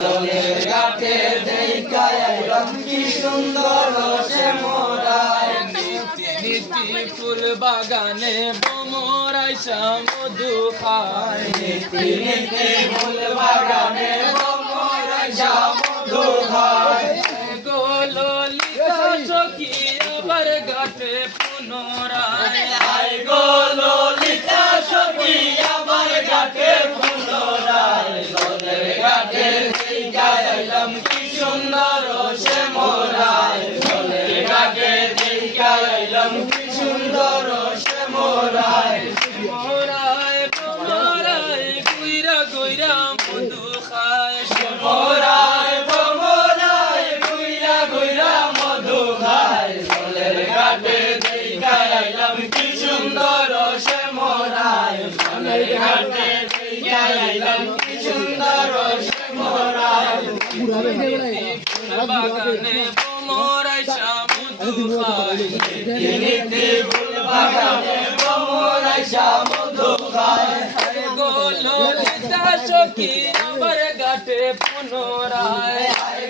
জলের ঘাটে দেখা এলাম কি সুন্দর শ্যামরায় নীতি ফুল বাগানে ভ্রমর আইসা মধু খায় নীতি ফুল বাগানে ভ্রমর আইসা মধু খায় গো ললিতা সখী আবার ঘাটে পুনরায় আয় গো ললিতা সখী আবার ঘাটে পুনরায় জলের ঘাটে দেখা এলাম কি সুন্দর শ্যামরায় জলের ঘাটে দেখা এলাম কি সুন্দর শ্যামরায় শ্যামরায় ভ্রমরায় গুইরা গুইরা মধু খায় শ্যামরায় ভ্রমরায় গুইরা গুইরা মধু খায় জলের ঘাটে দেখা এলাম কি সুন্দর শ্যামরায় জলের ঘাটে দেখা এলাম কি সুন্দর শ্যামরায় বাগানে ভ্রমর আইসা মধু খায় নীতি ফুল বাগানে ভ্রমর আইসা মধু খায় গো ললিতা সখী আবার ঘাটে পুনরায়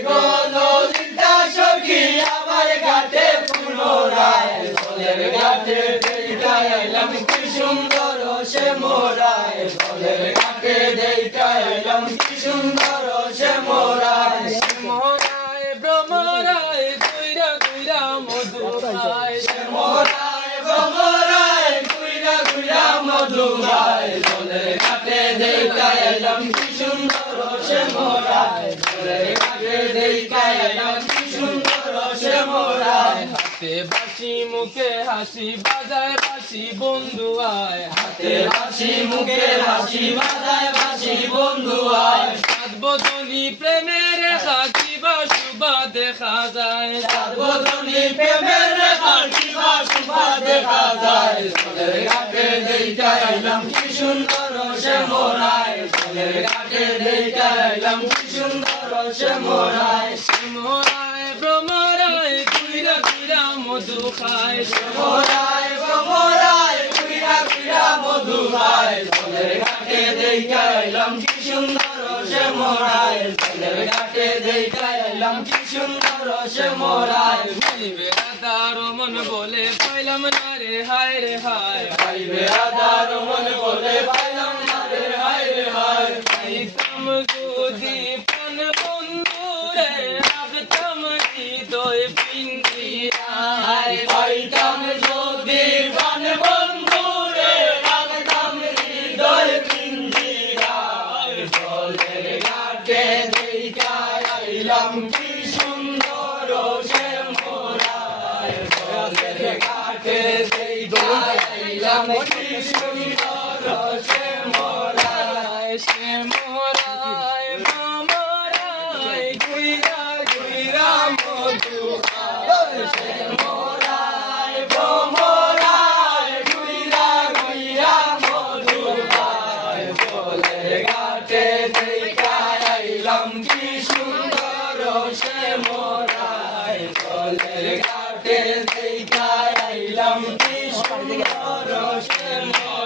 গো ললিতা সখী আবার ঘাটে পুনরায় জলের ঘাটে দেখা এলাম কি সুন্দর শ্যামরায় জলের ঘাটে দেখা এলাম কি সুন্দর শ্যামরায় শ্যামরায় ভ্রমরায় গুইরা গুইরা মধু খায় শ্যামরায় ভ্রমরায় গুইরা গুইরা মধু খায় জলের ঘাটে দেখা এলাম কি সুন্দর শ্যামরায় জলের ঘাটে দেখা এলাম কি সুন্দর শ্যামরায় হাতে বাঁশি মুখে হাসি বাজায় বাঁশি বন্ধু আয় হাতে বাঁশি মুখে হাসি বাজায় বাঁশি বন্ধু আয় সাত বদনী প্রেমের রেখা কিবা শুভা দেখা যায় সাত বদনী প্রেমের রেখা কিবা শুভা দেখা যায় জলের ঘাটে দেখা এলাম কি সুন্দর শ্যামরায় জলের ঘাটে দেখা এলাম কি সুন্দর শ্যামরায় শ্যামরায় ভ্রমরায় গুইরা গুইরা মধু খায় শ্যামরায় ভ্রমরায় গুইরা গুইরা মধু খায় জলের ঘাটে দেখা এলাম কি সুন্দর শ্যামরায় জলের ঘাটে দেখা এলাম কি সুন্দর শ্যামরায় ভাইবে রাধার মন বলে পাইলাম না রে হায় রে হায় ভাইবে রাধার মন বলে পাইলাম না রে হায় রে হায় পাইতাম যদি প্রাণ বন্ধু রে রাখতাম হৃদয় পিঞ্জিরায় পাইতাম যদি প্রাণ বন্ধু রে রাখতাম হৃদয় পিঞ্জিরায় জলের ঘাটে দেখা এলাম কি সুন্দর শ্যামরায় জলের ঘাটে দেখা এলাম কি সুন্দর শ্যামরায় শ্যামরায় ভ্রমরায় গুইরা গুইরা মধু খায় শ্যামরায় ভ্রমরায় গুইরা গুইরা মধু খায় জলের ঘাটে দেখা এলাম কি সুন্দর শ্যামরায় জলের ঘাটে দেখা এলাম কি সুন্দর শ্যামরায়।